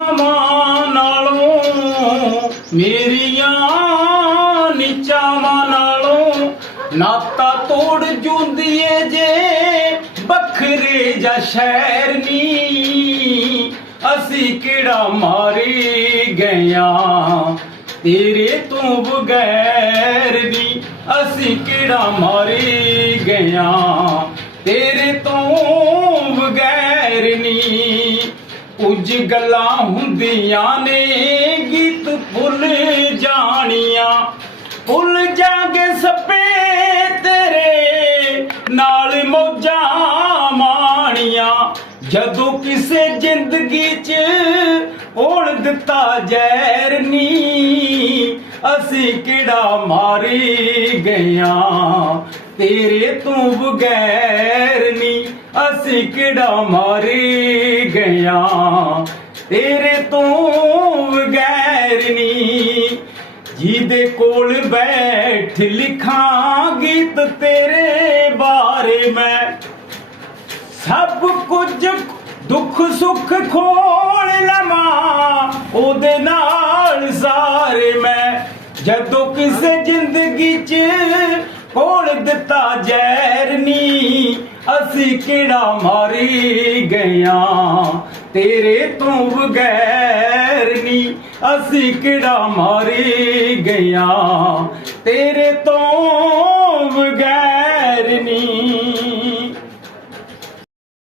ਮਾਂ ਨਾਲੋਂ, ਮੇਰੀਆਂ ਨਿਚਾਵਾਂ ਨਾਲੋਂ ਨਾਤਾ ਤੋੜ ਜੁੰਦੀ ਏ ਜੇ ਬਖਰੇ ਜਾਂ ਸ਼ਹਿਰ ਨੀ ਅਸੀਂ ਕਿਹੜਾ ਮਾਰੇ ਗਈਆਂ, ਤੇਰੇ ਤੋਂ ਬਗੈਰ ਨੀ ਅਸੀਂ ਕਿਹੜਾ ਮਾਰੇ ਗਈਆਂ, ਤੇਰੇ ਤੋਂ ਬਗੈਰ ਨੀ। ਕੁਝ ਗੱਲਾਂ ਹੁੰਦੀਆਂ ਨੇ, ਗੀਤ ਭੁੱਲ ਜਾਣੀਆਂ। ਭੁੱਲ ਜਾਗੇ ਸੱਪੇ ਤੇਰੇ, ਨਾਲ ਮੌਜਾਂ ਮਾਣੀਆਂ। ਜਦੋਂ ਕਿਸੇ ਜ਼ਿੰਦਗੀ 'ਚ ਓੜ ਦਿੱਤਾ ਜ਼ਹਿਰ ਨੀ, ਅਸੀਂ ਕਿਹੜਾ ਮਾਰੀ ਗਈਆਂ। ਤੇਰੇ ਤੋਂ ਬਗੈਰ ਨੀ, ਅਸੀਂ ਕਿਹੜਾ ਮਾਰੇ ਗਈਆਂ। ਤੇਰੇ ਤੋਂ ਬਗੈਰ ਨੀ, ਜਿਹਦੇ ਕੋਲ ਬੈਠ ਲਿਖਾਂ ਗੀਤ ਤੇਰੇ ਬਾਰੇ ਮੈਂ। ਸਭ ਕੁਝ ਦੁੱਖ ਸੁੱਖ ਖੋਲ ਲਵਾਂ, ਉਹਦੇ ਨਾਲ ਸਾਰੇ ਮੈਂ। ਜਦੋਂ ਕਿਸੇ ਜ਼ਿੰਦਗੀ 'ਚ ਕੋਲ ਦਿੱਤਾ ਜ਼ਹਿਰ ਨੀ। ਅਸੀਂ ਕਿਹੜਾ ਮਾਰੀ ਗਿਆ ਤੇਰੇ ਤੋਂ ਬਗੈਰ ਨੀ। ਅਸੀਂ ਕਿਹੜਾ ਮਾਰੀ ਗਿਆ ਤੇਰੇ ਤੋਂ ਬਗੈਰ ਨੀ।